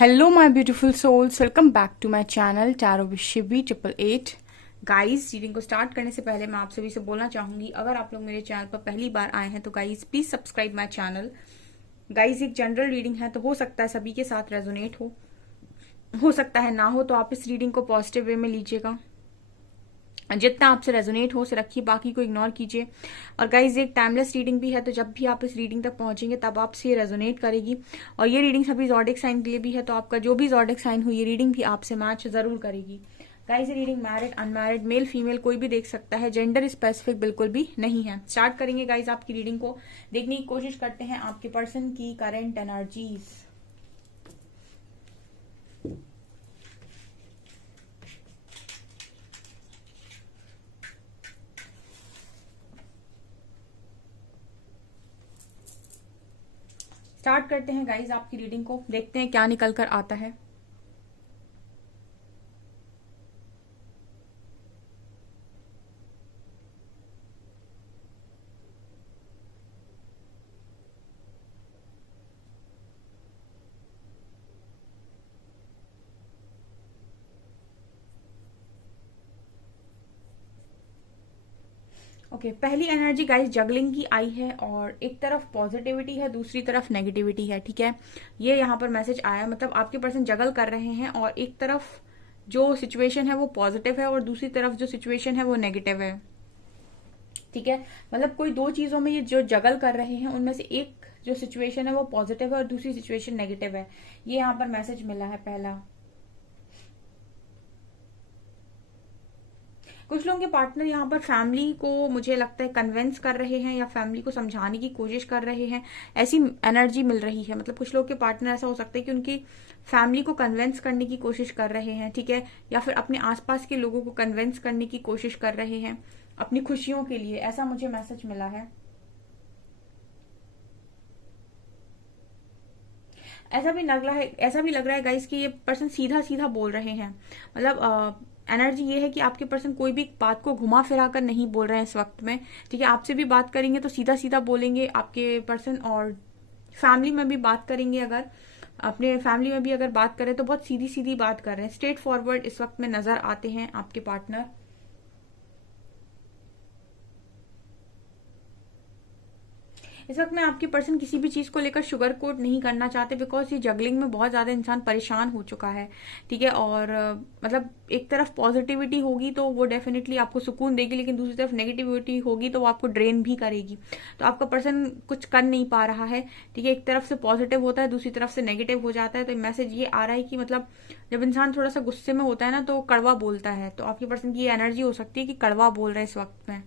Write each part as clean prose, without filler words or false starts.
Hello my beautiful souls, welcome back to my channel tarot with Shibi 888। Guys, reading को start करने से पहले मैं आप सभी से बोलना चाहूंगी, अगर आप लोग मेरे चैनल पर पहली बार आए हैं तो guys please subscribe my channel. Guys, एक जनरल रीडिंग है तो हो सकता है सभी के साथ रेजोनेट हो सकता है ना हो, तो आप इस रीडिंग को पॉजिटिव वे में लीजिएगा। जितना आपसे रेजोनेट हो उसे रखिए, बाकी को इग्नोर कीजिए। और गाइज, एक टाइमलेस रीडिंग भी है, तो जब भी आप इस रीडिंग तक पहुंचेंगे तब आपसे ये रेजोनेट करेगी। और ये रीडिंग सभी जॉडिक साइन के लिए भी है, तो आपका जो भी जॉडिक साइन हो ये रीडिंग भी आपसे मैच जरूर करेगी। गाइज, ये reading married unmarried male female कोई भी देख सकता है, जेंडर स्पेसिफिक बिल्कुल भी नहीं है। स्टार्ट करेंगे गाइज आपकी रीडिंग को, देखने की कोशिश करते हैं आपके पर्सन की करंट एनर्जीज। स्टार्ट करते हैं गाइज आपकी रीडिंग को, देखते हैं क्या निकल कर आता है। ओके, पहली एनर्जी गाइस जगलिंग की आई है, और एक तरफ पॉजिटिविटी है, दूसरी तरफ नेगेटिविटी है। ठीक है, ये यहाँ पर मैसेज आया, मतलब आपके पर्सन जगल कर रहे हैं, और एक तरफ जो सिचुएशन है वो पॉजिटिव है और दूसरी तरफ जो सिचुएशन है वो नेगेटिव है। ठीक है, मतलब कोई दो चीजों में ये जो जगल कर रहे हैं उनमें से एक जो सिचुएशन है वो पॉजिटिव है और दूसरी सिचुएशन नेगेटिव है। ये यहाँ पर मैसेज मिला है पहला। कुछ लोगों के पार्टनर यहाँ पर फैमिली को मुझे लगता है कन्विंस कर रहे हैं या फैमिली को समझाने की कोशिश कर रहे हैं, ऐसी एनर्जी मिल रही है। मतलब कुछ लोगों के पार्टनर ऐसा हो सकता है कि उनकी फैमिली को कन्विंस करने की कोशिश कर रहे हैं, ठीक है, या फिर अपने आसपास के लोगों को कन्विंस करने की कोशिश कर रहे हैं अपनी खुशियों के लिए, ऐसा मुझे मैसेज मिला है। ऐसा भी लग रहा है गाइस कि ये पर्सन सीधा सीधा बोल रहे हैं। मतलब एनर्जी ये है कि आपके पर्सन कोई भी बात को घुमा फिरा कर नहीं बोल रहे हैं इस वक्त में। ठीक है, आपसे भी बात करेंगे तो सीधा सीधा बोलेंगे आपके पर्सन, और फैमिली में भी बात करेंगे, अगर अपने फैमिली में भी अगर बात करें तो बहुत सीधी सीधी बात कर रहे हैं, स्ट्रेट फॉरवर्ड इस वक्त में नजर आते हैं आपके पार्टनर। इस वक्त में आपके पर्सन किसी भी चीज को लेकर शुगर कोट नहीं करना चाहते, बिकॉज ये जगलिंग में बहुत ज्यादा इंसान परेशान हो चुका है। ठीक है, और मतलब एक तरफ पॉजिटिविटी होगी तो वो डेफिनेटली आपको सुकून देगी, लेकिन दूसरी तरफ नेगेटिविटी होगी तो वो आपको ड्रेन भी करेगी। तो आपका पर्सन कुछ कर नहीं पा रहा है। ठीक है, एक तरफ से पॉजिटिव होता है, दूसरी तरफ से नेगेटिव हो जाता है। तो मैसेज ये आ रहा है कि मतलब जब इंसान थोड़ा सा गुस्से में होता है ना तो कड़वा बोलता है, तो आपके पर्सन की ये एनर्जी हो सकती है कि कड़वा बोल रहे हैं इस वक्त में।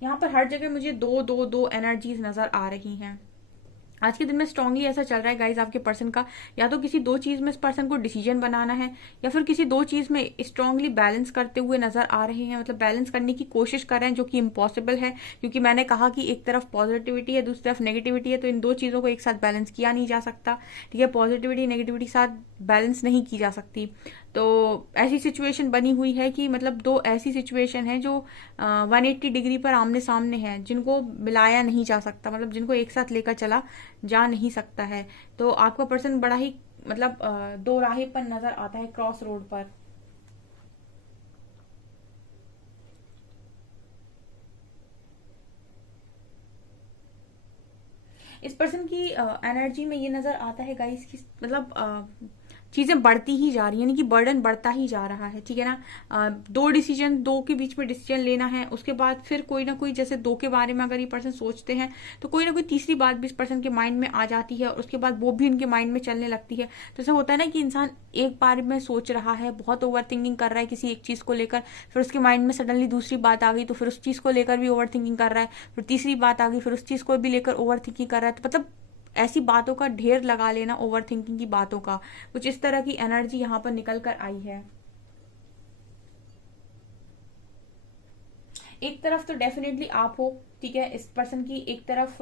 यहाँ पर हर जगह मुझे दो दो दो एनर्जीज नजर आ रही हैं। आज के दिन में स्ट्रांगली ऐसा चल रहा है गाइज आपके पर्सन का, या तो किसी दो चीज में इस पर्सन को डिसीजन बनाना है, या फिर किसी दो चीज में स्ट्रांगली बैलेंस करते हुए नजर आ रहे हैं। मतलब बैलेंस करने की कोशिश कर रहे हैं, जो कि इम्पॉसिबल है, क्योंकि मैंने कहा कि एक तरफ पॉजिटिविटी है, दूसरी तरफ नेगेटिविटी है, तो इन दो चीजों को एक साथ बैलेंस किया नहीं जा सकता। ठीक है, पॉजिटिविटी नेगेटिविटी साथ बैलेंस नहीं की जा सकती। तो ऐसी सिचुएशन बनी हुई है कि मतलब दो ऐसी सिचुएशन है जो 180 डिग्री पर आमने सामने है, जिनको मिलाया नहीं जा सकता, मतलब जिनको एक साथ लेकर चला जा नहीं सकता है। तो आपका पर्सन बड़ा ही मतलब दो राहेपन नजर आता है, क्रॉस रोड पर। इस पर्सन की एनर्जी में ये नजर आता है गाइस की मतलब चीजें बढ़ती ही जा रही है, यानी कि बर्डन बढ़ता ही जा रहा है। ठीक है ना, दो के बीच में डिसीजन लेना है, उसके बाद फिर कोई ना कोई, जैसे दो के बारे में अगर ये पर्सन सोचते हैं तो कोई ना कोई तीसरी बात भी इस पर्सन के माइंड में आ जाती है, और उसके बाद वो भी उनके माइंड में चलने लगती है। तो ऐसा होता है ना कि इंसान एक बार में सोच रहा है, बहुत ओवर थिंकिंग कर रहा है किसी एक चीज को लेकर, फिर उसके माइंड में सडनली दूसरी बात आ गई तो फिर उस चीज को लेकर भी ओवर थिंकिंग कर रहा है, फिर तीसरी बात आ गई फिर उस चीज को भी लेकर ओवर थिंकिंग कर रहा है। तो मतलब ऐसी बातों का ढेर लगा लेना, ओवर थिंकिंग की बातों का, कुछ इस तरह की एनर्जी यहाँ पर निकल कर आई है। एक तरफ तो डेफिनेटली आप हो, ठीक है, इस पर्सन की एक तरफ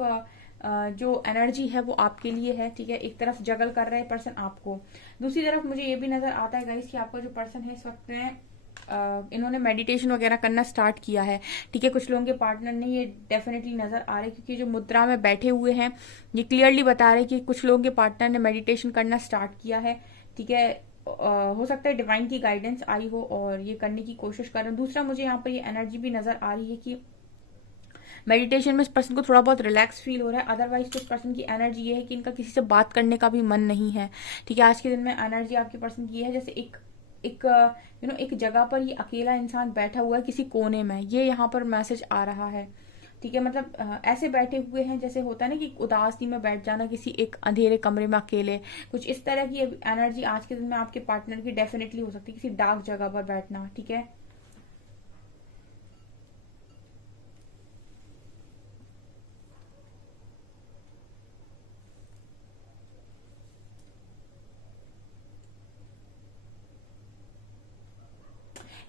जो एनर्जी है वो आपके लिए है। ठीक है, एक तरफ जगल कर रहे पर्सन आपको, दूसरी तरफ मुझे ये भी नजर आता है गाइस कि आपका जो पर्सन है इस वक्त में इन्होंने मेडिटेशन वगैरह करना स्टार्ट किया है। ठीक है, कुछ लोगों के पार्टनर ने, ये डेफिनेटली नजर आ रहा है क्योंकि जो मुद्रा में बैठे हुए हैं ये क्लियरली बता रहे हैं कि कुछ लोगों के पार्टनर ने मेडिटेशन करना स्टार्ट किया है। ठीक है, हो सकता है डिवाइन की गाइडेंस आई हो और ये करने की कोशिश कर रहे हैं। दूसरा, मुझे यहाँ पर ये एनर्जी भी नजर आ रही है कि मेडिटेशन में इस पर्सन को थोड़ा बहुत रिलैक्स फील हो रहा है। अदरवाइज तो इस पर्सन की एनर्जी ये है कि इनका किसी से बात करने का भी मन नहीं है। ठीक है, आज के दिन में एनर्जी आपके पर्सन की है जैसे एक एक एक जगह पर ये अकेला इंसान बैठा हुआ है किसी कोने में, ये यहाँ पर मैसेज आ रहा है। ठीक है, मतलब ऐसे बैठे हुए हैं जैसे होता है ना कि उदासी में बैठ जाना किसी एक अंधेरे कमरे में अकेले, कुछ इस तरह की एनर्जी आज के दिन में आपके पार्टनर की डेफिनेटली हो सकती है, किसी डार्क जगह पर बैठना। ठीक है,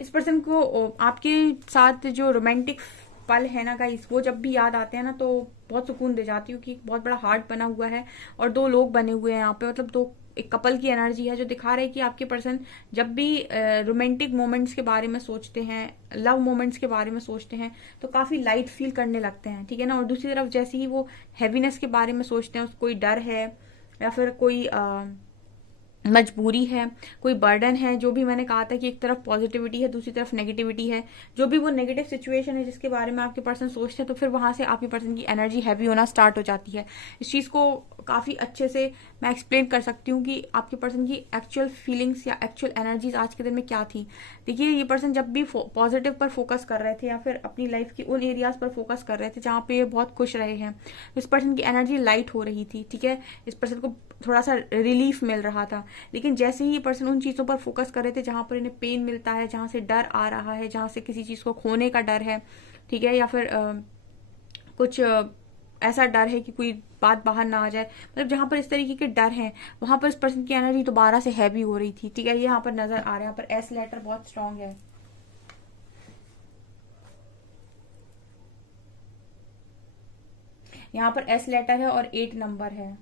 इस पर्सन को आपके साथ जो रोमांटिक पल है ना गाइस, वो जब भी याद आते हैं ना तो बहुत सुकून दे जाती हूँ कि बहुत बड़ा हार्ट बना हुआ है और दो लोग बने हुए हैं यहाँ पे, मतलब दो एक कपल की एनर्जी है जो दिखा रहे हैं कि आपके पर्सन जब भी रोमांटिक मोमेंट्स के बारे में सोचते हैं, लव मोमेंट्स के बारे में सोचते हैं तो काफी लाइट फील करने लगते हैं। ठीक है ना, और दूसरी तरफ जैसे ही वो हैवीनेस के बारे में सोचते हैं, कोई डर है या फिर कोई मजबूरी है, कोई बर्डन है, जो भी मैंने कहा था कि एक तरफ पॉजिटिविटी है दूसरी तरफ नेगेटिविटी है, जो भी वो नेगेटिव सिचुएशन है जिसके बारे में आपके पर्सन सोचते हैं तो फिर वहां से आपके पर्सन की एनर्जी हैवी होना स्टार्ट हो जाती है। इस चीज को काफी अच्छे से मैं एक्सप्लेन कर सकती हूँ कि आपके पर्सन की एक्चुअल फीलिंग्स या एक्चुअल एनर्जीज आज के दिन में क्या थी। देखिए, ये पर्सन जब भी पॉजिटिव पर फोकस कर रहे थे या फिर अपनी लाइफ की उन एरियाज पर फोकस कर रहे थे जहाँ पे ये बहुत खुश रहे हैं, इस पर्सन की एनर्जी लाइट हो रही थी। ठीक है, इस पर्सन को थोड़ा सा रिलीफ मिल रहा था। लेकिन जैसे ही ये पर्सन उन चीजों पर फोकस कर रहे थे जहां पर इन्हें पेन मिलता है, जहां से डर आ रहा है, जहां से किसी चीज को खोने का डर है, ठीक है, या फिर कुछ ऐसा डर है कि कोई बात बाहर ना आ जाए, मतलब जहां पर इस तरीके के डर हैं वहां पर इस पर्सन की एनर्जी दोबारा से हैवी हो रही थी। ठीक है, ये यहाँ पर नजर आ रहा है, यहाँ पर एस लेटर बहुत स्ट्रांग है। यहाँ पर एस लेटर है और 8 नंबर है।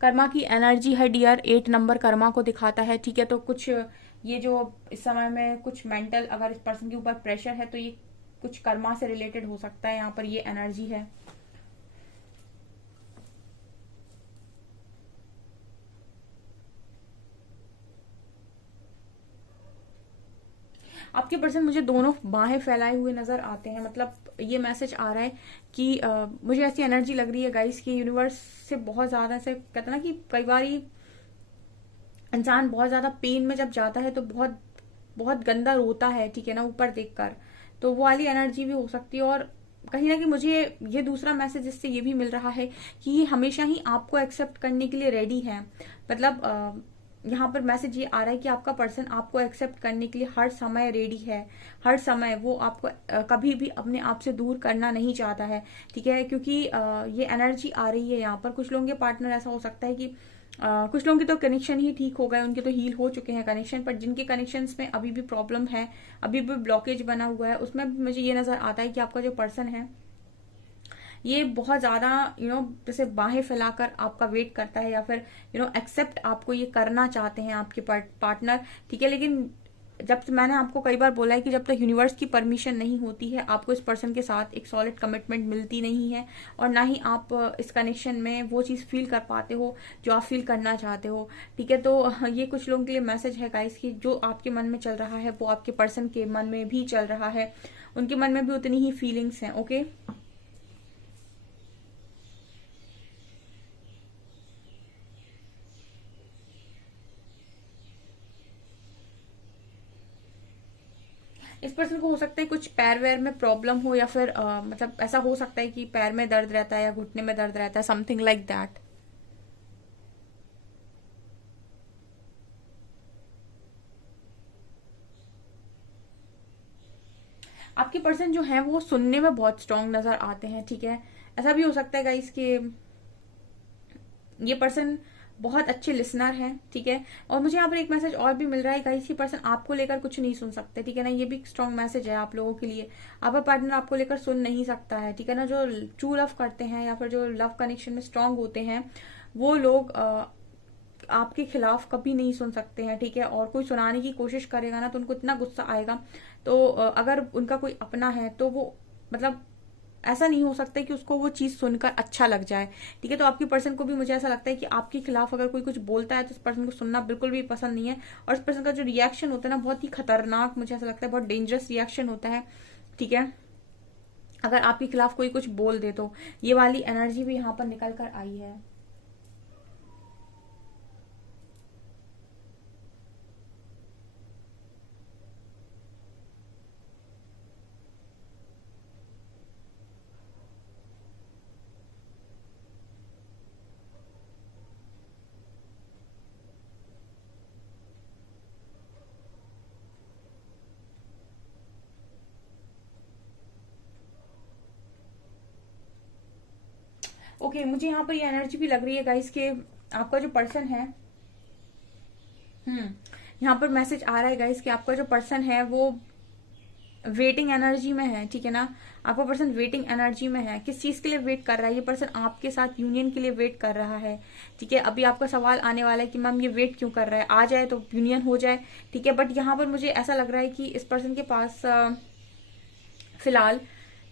कर्मा की एनर्जी है डियर, 8 नंबर कर्मा को दिखाता है। ठीक है, तो कुछ ये जो इस समय में कुछ मेंटल अगर इस पर्सन के ऊपर प्रेशर है तो ये कुछ कर्मा से रिलेटेड हो सकता है। यहाँ पर ये एनर्जी है। आपके पर्सन मुझे दोनों बाहें फैलाए हुए नजर आते हैं, मतलब ये मैसेज आ रहा है कि मुझे ऐसी एनर्जी लग रही है गाइस कि यूनिवर्स से बहुत ज्यादा से कहते ना कि कई बार इंसान बहुत ज्यादा पेन में जब जाता है तो बहुत बहुत गंदा रोता है। ठीक है ना, ऊपर देखकर, तो वो वाली एनर्जी भी हो सकती है। और कहीं ना कहीं मुझे ये दूसरा मैसेज इससे ये भी मिल रहा है कि ये हमेशा ही आपको एक्सेप्ट करने के लिए रेडी है। मतलब यहाँ पर मैसेज ये आ रहा है कि आपका पर्सन आपको एक्सेप्ट करने के लिए हर समय रेडी है, हर समय वो आपको कभी भी अपने आप से दूर करना नहीं चाहता है। ठीक है, क्योंकि ये एनर्जी आ रही है यहाँ पर कुछ लोगों के पार्टनर ऐसा हो सकता है कि कुछ लोगों के तो कनेक्शन ही ठीक हो गए, उनके तो हील हो चुके हैं कनेक्शन, पर जिनके कनेक्शंस में अभी भी प्रॉब्लम है, अभी भी ब्लॉकेज बना हुआ है, उसमें भी मुझे ये नजर आता है कि आपका जो पर्सन है ये बहुत ज्यादा जैसे बाहें फैलाकर आपका वेट करता है या फिर एक्सेप्ट आपको ये करना चाहते हैं आपके पार्टनर। ठीक है, लेकिन जब मैंने आपको कई बार बोला है कि जब तक यूनिवर्स की परमिशन नहीं होती है आपको इस पर्सन के साथ एक सॉलिड कमिटमेंट मिलती नहीं है और ना ही आप इस कनेक्शन में वो चीज फील कर पाते हो जो आप फील करना चाहते हो। ठीक है, तो ये कुछ लोगों के लिए मैसेज है गाइस कि जो आपके मन में चल रहा है वो आपके पर्सन के मन में भी चल रहा है, उनके मन में भी उतनी ही फीलिंग्स हैं। ओके, इस पर्सन को हो सकता है कुछ पैर वैर में प्रॉब्लम हो या फिर मतलब ऐसा हो सकता है कि पैर में दर्द रहता है या घुटने में दर्द रहता है, समथिंग लाइक दैट। आपके पर्सन जो है वो सुनने में बहुत स्ट्रांग नजर आते हैं। ठीक है, ऐसा भी हो सकता है गाइस कि ये पर्सन बहुत अच्छे लिसनर हैं। ठीक है, और मुझे यहाँ पर एक मैसेज और भी मिल रहा है गाइस, ये पर्सन आपको लेकर कुछ नहीं सुन सकते। ठीक है ना, ये भी स्ट्रॉन्ग मैसेज है आप लोगों के लिए, आपका पार्टनर आपको लेकर सुन नहीं सकता है। ठीक है ना, जो ट्रू लव करते हैं या फिर जो लव कनेक्शन में स्ट्रांग होते हैं वो लोग आपके खिलाफ कभी नहीं सुन सकते हैं, ठीक है। और कोई सुनाने की कोशिश करेगा ना तो उनको इतना गुस्सा आएगा। तो अगर उनका कोई अपना है तो वो मतलब ऐसा नहीं हो सकता कि उसको वो चीज सुनकर अच्छा लग जाए, ठीक है। तो आपकी पर्सन को भी मुझे ऐसा लगता है कि आपके खिलाफ अगर कोई कुछ बोलता है तो उस पर्सन को सुनना बिल्कुल भी पसंद नहीं है। और इस पर्सन का जो रिएक्शन होता है ना, बहुत ही खतरनाक, मुझे ऐसा लगता है बहुत डेंजरस रिएक्शन होता है, ठीक है, अगर आपके खिलाफ कोई कुछ बोल दे तो। ये वाली एनर्जी भी यहाँ पर निकल कर आई है। ओके, मुझे यहाँ पर ये एनर्जी भी लग रही है गाइस कि आपका जो पर्सन है, यहाँ पर मैसेज आ रहा है गाइस कि आपका जो पर्सन है वो वेटिंग एनर्जी में है, ठीक है ना। आपका पर्सन वेटिंग एनर्जी में है। किस चीज के लिए वेट कर रहा है? ये पर्सन आपके साथ यूनियन के लिए वेट कर रहा है, ठीक है। अभी आपका सवाल आने वाला है कि मैम ये वेट क्यों कर रहा है, आ जाए तो यूनियन हो जाए, ठीक है। बट यहाँ पर मुझे ऐसा लग रहा है कि इस पर्सन के पास फिलहाल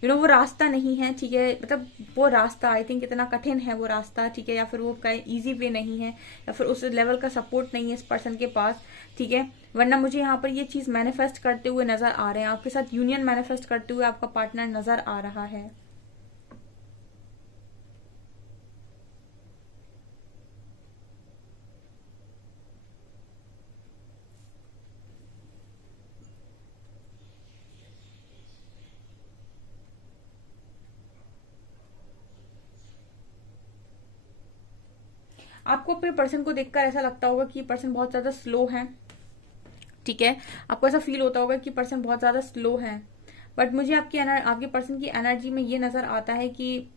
वो रास्ता नहीं है, ठीक है। मतलब वो रास्ता आई थिंक इतना कठिन है वो रास्ता, ठीक है, या फिर वो कहीं इजी वे नहीं है, या फिर उस लेवल का सपोर्ट नहीं है इस पर्सन के पास, ठीक है। वरना मुझे यहाँ पर ये चीज मैनिफेस्ट करते हुए नजर आ रहे हैं, आपके साथ यूनियन मैनिफेस्ट करते हुए आपका पार्टनर नजर आ रहा है। आपको अपने पर्सन को देखकर ऐसा लगता होगा कि पर्सन बहुत ज्यादा स्लो है, ठीक है। आपको ऐसा फील होता होगा कि पर्सन बहुत ज्यादा स्लो है। बट मुझे आपके पर्सन की एनर्जी में ये नजर आता है कि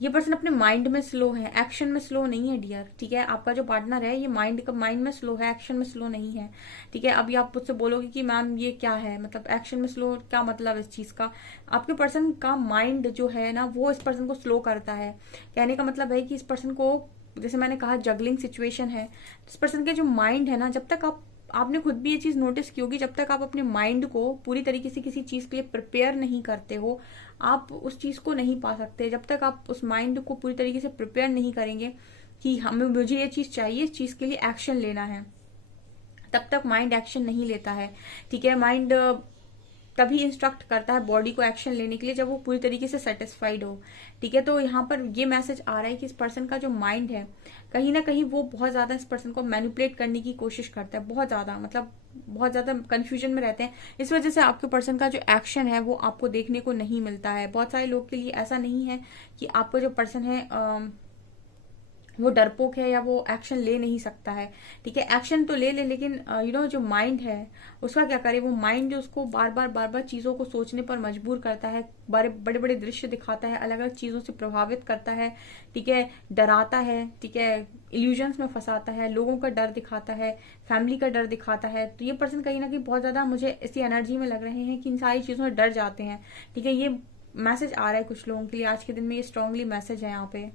ये पर्सन अपने माइंड में स्लो है, एक्शन में स्लो नहीं है डियर, ठीक है। आपका जो पार्टनर है ये माइंड में स्लो है, एक्शन में स्लो नहीं है, ठीक है। अभी आप मुझसे बोलोगे कि मैम ये क्या है, मतलब एक्शन में स्लो क्या मतलब इस चीज का? आपके पर्सन का माइंड जो है ना वो इस पर्सन को स्लो करता है। कहने का मतलब है कि इस पर्सन को, जैसे मैंने कहा, जगलिंग सिचुएशन है। इस पर्सन के जो माइंड है ना, जब तक आपने खुद भी ये चीज नोटिस की होगी, जब तक आप अपने माइंड को पूरी तरीके से किसी चीज के लिए प्रिपेयर नहीं करते हो, आप उस चीज को नहीं पा सकते। जब तक आप उस माइंड को पूरी तरीके से प्रिपेयर नहीं करेंगे कि हमें मुझे ये चीज चाहिए, इस चीज के लिए एक्शन लेना है, तब तक माइंड एक्शन नहीं लेता है, ठीक है। माइंड तभी इंस्ट्रक्ट करता है बॉडी को एक्शन लेने के लिए जब वो पूरी तरीके से सेटिस्फाइड हो, ठीक है। तो यहाँ पर ये मैसेज आ रहा है कि इस पर्सन का जो माइंड है, कहीं ना कहीं वो बहुत ज्यादा इस पर्सन को मैनिपुलेट करने की कोशिश करता है, बहुत ज्यादा, मतलब बहुत ज्यादा कंफ्यूजन में रहते हैं। इस वजह से आपके पर्सन का जो एक्शन है वो आपको देखने को नहीं मिलता है। बहुत सारे लोग के लिए ऐसा नहीं है कि आपका जो पर्सन है वो डरपोक है या वो एक्शन ले नहीं सकता है, ठीक है। एक्शन तो ले ले, लेकिन जो माइंड है उसका क्या करे? वो माइंड जो उसको बार बार चीजों को सोचने पर मजबूर करता है, बड़े बड़े दृश्य दिखाता है, अलग अलग चीजों से प्रभावित करता है, ठीक है, डराता है, ठीक है, इल्यूजन्स में फंसाता है, लोगों का डर दिखाता है, फैमिली का डर दिखाता है। तो ये पर्सन कहीं ना कहीं बहुत ज्यादा मुझे इसी एनर्जी में लग रहे हैं कि इन सारी चीजों से डर जाते हैं, ठीक है। ये मैसेज आ रहा है कुछ लोगों के लिए आज के दिन में, ये स्ट्रांगली मैसेज है यहाँ पे।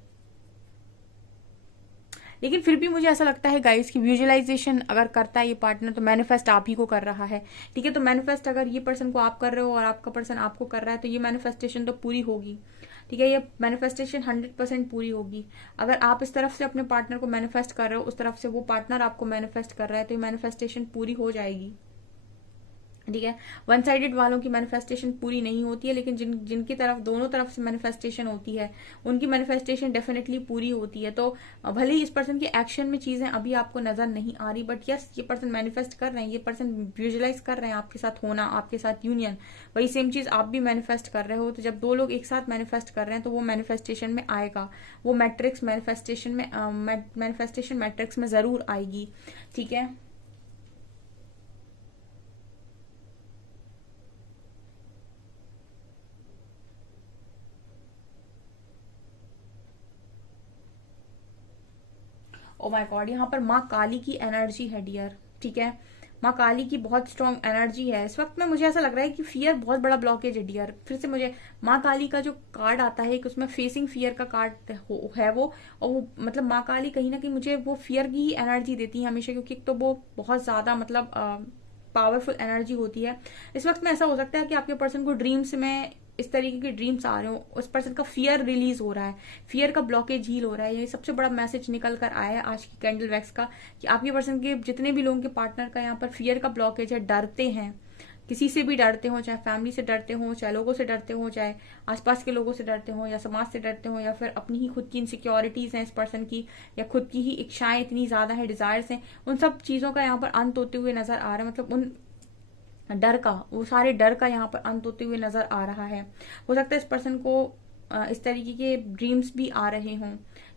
लेकिन फिर भी मुझे ऐसा लगता है गाइस कि विजुअलाइजेशन अगर करता है ये पार्टनर तो मैनिफेस्ट आप ही को कर रहा है, ठीक है। तो मैनिफेस्ट अगर ये पर्सन को आप कर रहे हो और आपका पर्सन आपको कर रहा है तो ये मैनिफेस्टेशन तो पूरी होगी, ठीक है। ये मैनिफेस्टेशन 100% पूरी होगी। अगर आप इस तरफ से अपने पार्टनर को मैनिफेस्ट कर रहे हो, उस तरफ से वो पार्टनर आपको मैनिफेस्ट कर रहा है, तो ये मैनिफेस्टेशन पूरी हो जाएगी, ठीक है। वन साइडेड वालों की मैनिफेस्टेशन पूरी नहीं होती है, लेकिन जिनकी तरफ दोनों तरफ से मैनिफेस्टेशन होती है उनकी मैनिफेस्टेशन डेफिनेटली पूरी होती है। तो भले ही इस पर्सन के एक्शन में चीजें अभी आपको नजर नहीं आ रही, बट यस ये पर्सन मैनिफेस्ट कर रहे हैं, ये पर्सन विजुअलाइज कर रहे हैं आपके साथ होना, आपके साथ यूनियन। वही सेम चीज आप भी मैनिफेस्ट कर रहे हो। तो जब दो लोग एक साथ मैनिफेस्ट कर रहे हैं तो वो मैनिफेस्टेशन में आएगा, वो मैट्रिक्स मैनिफेस्टेशन में मैनिफेस्टेशन मैट्रिक्स में जरूर आएगी, ठीक है। ओ माय गॉड, यहाँ पर माँ काली की एनर्जी है डियर, ठीक है। माँ काली की बहुत स्ट्रांग एनर्जी है इस वक्त में। मुझे ऐसा लग रहा है कि फियर बहुत बड़ा ब्लॉकेज है डियर। फिर से मुझे माँ काली का जो कार्ड आता है कि उसमें फेसिंग फियर का कार्ड है वो, और वो मतलब माँ काली कहीं ना कहीं मुझे वो फियर की एनर्जी देती है हमेशा, क्योंकि एक तो वो बहुत ज्यादा मतलब पावरफुल एनर्जी होती है। इस वक्त में ऐसा हो सकता है कि आपके पर्सन को ड्रीम्स में इस तरीके के ड्रीम्स आ रहे हो, उस पर्सन का फियर रिलीज हो रहा है, फियर का ब्लॉकेज हील हो रहा है। ये सबसे बड़ा मैसेज निकल कर आया है आज की कैंडल वैक्स का, कि आपके पर्सन के जितने भी लोगों के पार्टनर का यहाँ पर फियर का ब्लॉकेज है, डरते हैं, किसी से भी डरते हो, चाहे फैमिली से डरते हो, चाहे लोगों से डरते हो, चाहे आसपास के लोगों से डरते हो, या समाज से डरते हो, या फिर अपनी ही खुद की इनसिक्योरिटीज हैं इस पर्सन की, या खुद की ही इच्छाएं इतनी ज्यादा है, डिजायर्स हैं, उन सब चीजों का यहाँ पर अंत होते हुए नजर आ रहा है। मतलब उन डर का, वो सारे डर का यहाँ पर अंत होते हुए नजर आ रहा है। हो सकता है इस पर्सन को इस तरीके के ड्रीम्स भी आ रहे हों,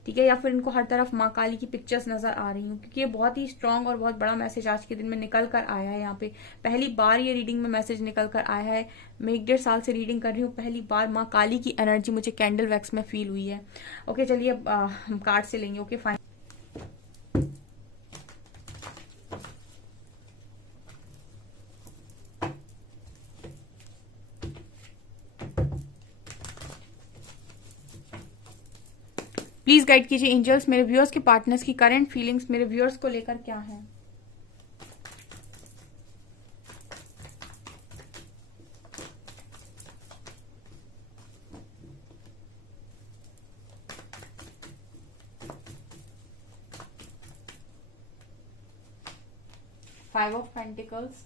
ठीक है, या फिर इनको हर तरफ माँ काली की पिक्चर्स नजर आ रही हूँ, क्योंकि ये बहुत ही स्ट्रांग और बहुत बड़ा मैसेज आज के दिन में निकल कर आया है। यहाँ पे पहली बार ये रीडिंग में मैसेज निकल कर आया है। मैं 1-1.5 साल से रीडिंग कर रही हूँ, पहली बार माँ काली की एनर्जी मुझे कैंडल वैक्स में फील हुई है। ओके चलिए अब हम कार्ड से लेंगे। Okay fine. प्लीज गाइड कीजिए एंजल्स, मेरे व्यूअर्स के पार्टनर्स की करंट फीलिंग्स मेरे व्यूअर्स को लेकर क्या है। Five of Pentacles,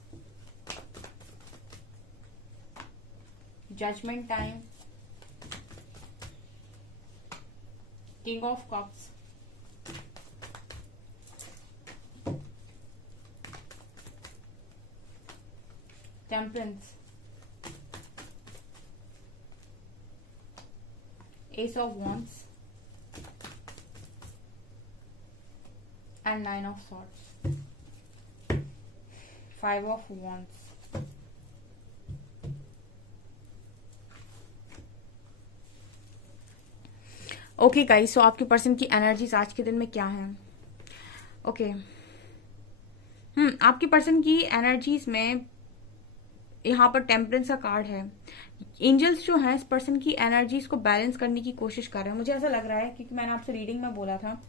Judgment Time, King of Cups, Temperance, Ace of Wands, and Nine of Swords, Five of Wands. Okay guys, so आपके पर्सन की एनर्जीज आज के दिन में क्या है। ओके आपके पर्सन की एनर्जीज में यहाँ पर टेम्परेंस का कार्ड है। एंजल्स जो है इस पर्सन की एनर्जीज को बैलेंस करने की कोशिश कर रहे हैं, मुझे ऐसा लग रहा है, क्योंकि मैंने आपसे रीडिंग में बोला था।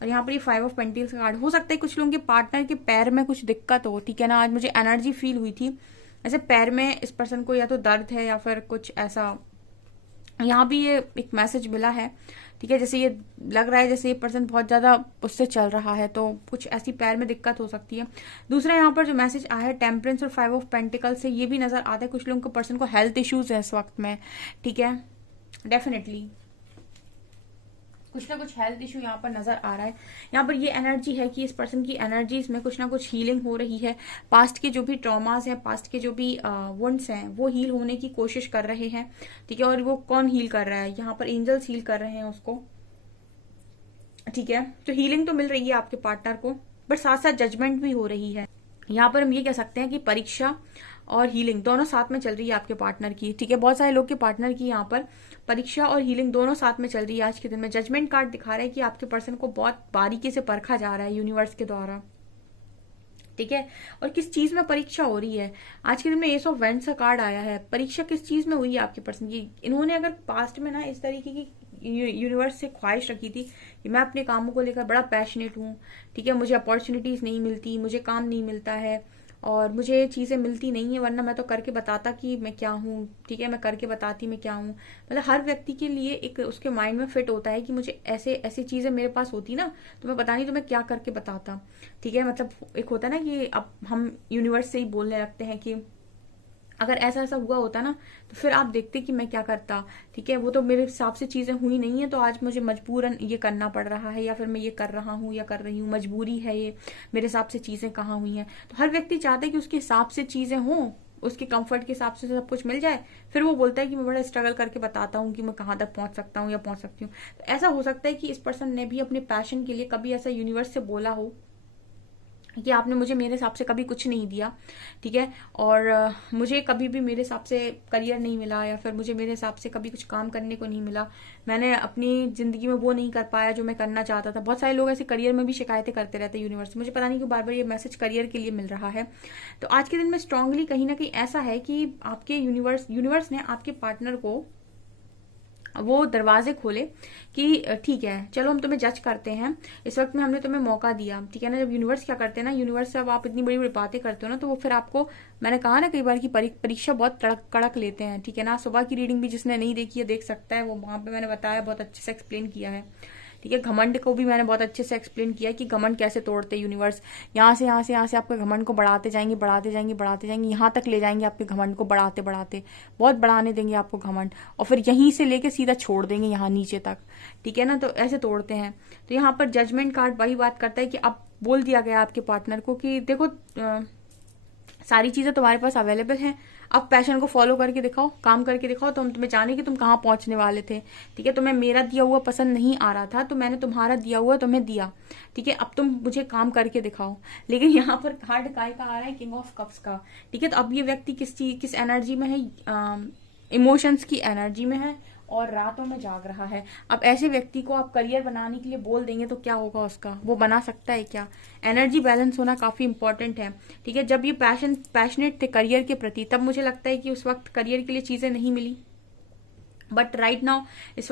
और यहाँ पर ये 5 ऑफ पेंटिकल्स का कार्ड, हो सकता है कुछ लोगों के पार्टनर के पैर में कुछ दिक्कत हो, ठीक है ना। आज मुझे एनर्जी फील हुई थी ऐसे पैर में इस पर्सन को या तो दर्द है या फिर कुछ ऐसा, यहाँ भी ये एक मैसेज मिला है, ठीक है। जैसे ये लग रहा है जैसे ये पर्सन बहुत ज्यादा उससे चल रहा है, तो कुछ ऐसी पैर में दिक्कत हो सकती है। दूसरा यहाँ पर जो मैसेज आया है टेम्परेंस और 5 ऑफ पेंटिकल से, ये भी नजर आता है कुछ लोगों को पर्सन को हेल्थ इश्यूज है इस वक्त में, ठीक है। डेफिनेटली कुछ ना कुछ हेल्थ इशू यहाँ पर नजर आ रहा है। यहाँ पर ये एनर्जी है कि इस पर्सन की एनर्जीज में कुछ ना कुछ हीलिंग हो रही है। पास्ट के जो भी ट्रॉमास हैं, पास्ट के जो भी वुंड्स हैं, वो हील होने की कोशिश कर रहे हैं, ठीक है। और वो कौन हील कर रहा है, यहाँ पर एंजल्स हील कर रहे हैं उसको, ठीक है। तो हीलिंग तो मिल रही है आपके पार्टनर को, बट साथ साथ जजमेंट भी हो रही है। यहाँ पर हम ये कह सकते हैं कि परीक्षा और हीलिंग दोनों साथ में चल रही है आपके पार्टनर की, ठीक है। बहुत सारे लोग के पार्टनर की यहाँ पर परीक्षा और हीलिंग दोनों साथ में चल रही है आज के दिन में। जजमेंट कार्ड दिखा रहा है कि आपके पर्सन को बहुत बारीकी से परखा जा रहा है यूनिवर्स के द्वारा, ठीक है। और किस चीज में परीक्षा हो रही है, आज के दिन में एस ऑफ वेंड्स का कार्ड आया है। परीक्षा किस चीज में हुई है आपके पर्सन की, इन्होंने अगर पास्ट में ना इस तरीके की यूनिवर्स से ख्वाहिश रखी थी कि मैं अपने कामों को लेकर बड़ा पैशनेट हूँ, ठीक है, मुझे अपॉर्चुनिटीज नहीं मिलती, मुझे काम नहीं मिलता है और मुझे चीजें मिलती नहीं है, वरना मैं तो करके बताता कि मैं क्या हूँ, ठीक है, मैं करके बताती मैं क्या हूँ। मतलब हर व्यक्ति के लिए एक उसके माइंड में फिट होता है कि मुझे ऐसे ऐसी चीजें मेरे पास होती ना तो मैं पता नहीं तो मैं क्या करके बताता, ठीक है। मतलब एक होता है ना कि अब हम यूनिवर्स से ही बोलने लगते हैं कि अगर ऐसा ऐसा हुआ होता ना तो फिर आप देखते कि मैं क्या करता, ठीक है। वो तो मेरे हिसाब से चीजें हुई नहीं है तो आज मुझे मजबूरन ये करना पड़ रहा है, या फिर मैं ये कर रहा हूँ या कर रही हूँ, मजबूरी है ये, मेरे हिसाब से चीजें कहाँ हुई हैं। तो हर व्यक्ति चाहता है कि उसके हिसाब से चीजें हों, उसके कंफर्ट के हिसाब से सब कुछ मिल जाए, फिर वो बोलता है कि मैं बड़ा स्ट्रगल करके बताता हूँ कि मैं कहाँ तक पहुंच सकता हूँ या पहुंच सकती हूँ। तो ऐसा हो सकता है कि इस पर्सन ने भी अपने पैशन के लिए कभी ऐसा यूनिवर्स से बोला हो कि आपने मुझे मेरे हिसाब से कभी कुछ नहीं दिया, ठीक है। और मुझे कभी भी मेरे हिसाब से करियर नहीं मिला, या फिर मुझे मेरे हिसाब से कभी कुछ काम करने को नहीं मिला। मैंने अपनी ज़िंदगी में वो नहीं कर पाया जो मैं करना चाहता था। बहुत सारे लोग ऐसे करियर में भी शिकायतें करते रहते हैं यूनिवर्स से। मुझे पता नहीं क्यों बार बार ये मैसेज करियर के लिए मिल रहा है। तो आज के दिन में स्ट्रांगली कहीं ना कहीं ऐसा है कि आपके यूनिवर्स ने आपके पार्टनर को वो दरवाजे खोले कि ठीक है चलो हम तुम्हें जज करते हैं, इस वक्त में हमने तुम्हें मौका दिया, ठीक है ना। जब यूनिवर्स क्या करते हैं ना, यूनिवर्स से अब आप इतनी बड़ी बड़ी बातें करते हो ना, तो वो फिर आपको, मैंने कहा ना कई बार की परीक्षा बहुत कड़क लेते हैं, ठीक है ना। सुबह की रीडिंग भी जिसने नहीं देखी है देख सकता है, वो वहां पे मैंने बताया, बहुत अच्छे से एक्सप्लेन किया है, ठीक है। घमंड को भी मैंने बहुत अच्छे से एक्सप्लेन किया कि घमंड कैसे तोड़ते यूनिवर्स। यहाँ से आपके घमंड को बढ़ाते जाएंगे, यहाँ तक ले जाएंगे आपके घमंड को, बढ़ाते बहुत बढ़ाने देंगे आपको घमंड, और फिर यहीं से लेके सीधा छोड़ देंगे यहाँ नीचे तक, ठीक है ना। तो ऐसे तोड़ते हैं। तो यहाँ पर जजमेंट कार्ड वही बात करता है कि अब बोल दिया गया आपके पार्टनर को कि देखो सारी चीजें तुम्हारे पास अवेलेबल हैं, अब पैशन को फॉलो करके दिखाओ, काम करके दिखाओ, तो हम तुम्हें जाने कि तुम कहाँ पहुंचने वाले थे, ठीक है। तुम्हें मेरा दिया हुआ पसंद नहीं आ रहा था, तो मैंने तुम्हारा दिया हुआ तुम्हें दिया, ठीक है। अब तुम मुझे काम करके दिखाओ। लेकिन यहाँ पर कार्ड काय का आ रहा है, किंग ऑफ कप्स का, ठीक है। तो अब ये व्यक्ति किस एनर्जी में है, इमोशंस की एनर्जी में है और रातों में जाग रहा है। अब ऐसे व्यक्ति को आप करियर बनाने के लिए बोल देंगे तो क्या होगा उसका, वो बना सकता है क्या? एनर्जी बैलेंस होना काफी इंपॉर्टेंट है, ठीक है। जब ये पैशनेट थे करियर के प्रति, तब मुझे लगता है कि उस वक्त करियर के लिए चीजें नहीं मिली, बट राइट नाउ इस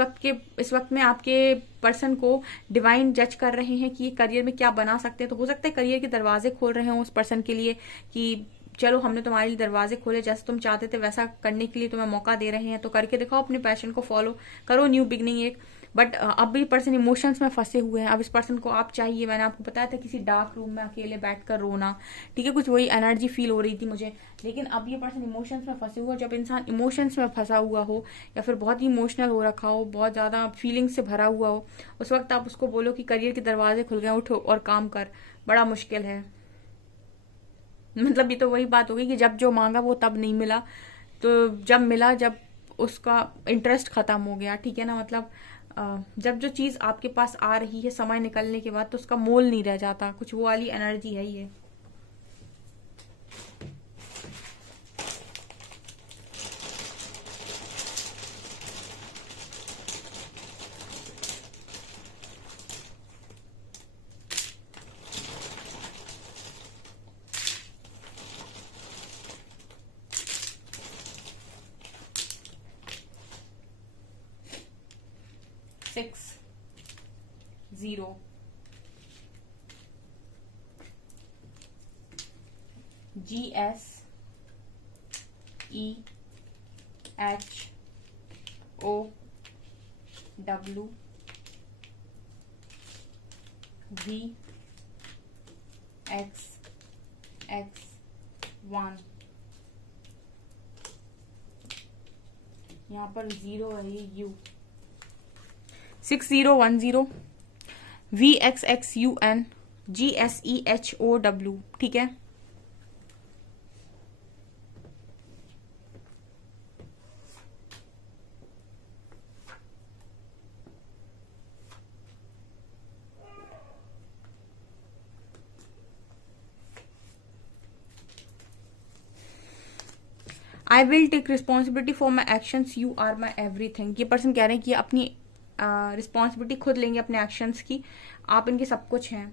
वक्त में आपके पर्सन को डिवाइन जज कर रहे हैं कि ये करियर में क्या बना सकते हैं। तो हो सकता है करियर के दरवाजे खोल रहे हों उस पर्सन के लिए कि चलो हमने तुम्हारे लिए दरवाजे खोले, जैसे तुम चाहते थे वैसा करने के लिए तुम्हें मौका दे रहे हैं, तो करके दिखाओ, अपने पैशन को फॉलो करो, न्यू बिगनिंग एक। बट अब भी पर्सन इमोशंस में फंसे हुए हैं। अब इस पर्सन को आप चाहिए, मैंने आपको बताया था किसी डार्क रूम में अकेले बैठकर रोना, ठीक है, कुछ वही एनर्जी फील हो रही थी मुझे। लेकिन अब ये पर्सन इमोशंस में फंसे हुए। जब इंसान इमोशंस में फंसा हुआ हो या फिर बहुत ही इमोशनल हो रखा हो, बहुत ज्यादा फीलिंग से भरा हुआ हो, उस वक्त आप उसको बोलो कि करियर के दरवाजे खुल गए, उठो और काम कर। बड़ा मुश्किल है। मतलब ये तो वही बात होगी कि जब जो मांगा वो तब नहीं मिला, तो जब मिला जब उसका इंटरेस्ट खत्म हो गया, ठीक है ना। मतलब जब जो चीज आपके पास आ रही है समय निकलने के बाद, तो उसका मोल नहीं रह जाता, कुछ वो वाली एनर्जी है ये। Six, 0, GS, EH, O, W, V, X, 1। यहाँ पर 0 है, ये U। 6010 VXXUN GSEHOW, ठीक है। I will take responsibility for my actions, you are my everything. ये पर्सन कह रहे हैं कि अपनी रिस्पॉन्सिबिलिटी खुद लेंगे अपने एक्शंस की, आप इनके सब कुछ हैं।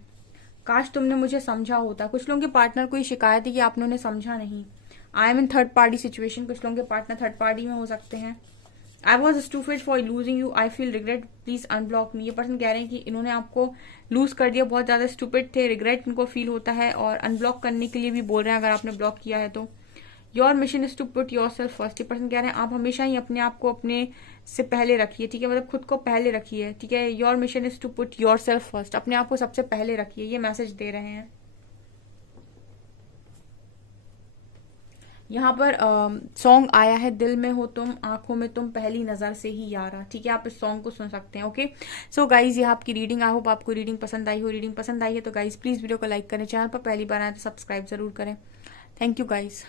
काश तुमने मुझे समझा होता। कुछ लोगों के पार्टनर को ये शिकायत है कि आपने उन्हें समझा नहीं। I am in third party situation. कुछ लोगों के पार्टनर थर्ड पार्टी में हो सकते हैं। I was stupid for losing you, I feel regret, please unblock me. ये पर्सन कह रहे हैं कि इन्होंने आपको लूज कर दिया, बहुत ज्यादा स्टूपिड थे, रिग्रेट इनको फील होता है, और अनब्लॉक करने के लिए भी बोल रहे हैं अगर आपने ब्लॉक किया है तो। Your mission is to put yourself first. ये पर्सन कह रहे हैं आप हमेशा ही अपने आप को अपने से पहले रखिए, ठीक है, मतलब खुद को पहले रखिए, ठीक है। Your mission is to put yourself first, अपने आप को सबसे पहले रखिए, ये मैसेज दे रहे हैं। यहाँ पर सॉन्ग आया है, दिल में हो तुम, आंखों में तुम, पहली नजर से ही यारा, ठीक है। आप इस सॉन्ग को सुन सकते हैं। ओके सो गाइज, ये आपकी रीडिंग। आई होप आपको रीडिंग पसंद आई हो। रीडिंग पसंद आई है तो गाइज प्लीज वीडियो को लाइक करें, चैनल पर पहली बार आए तो सब्सक्राइब जरूर करें। Thank you guys.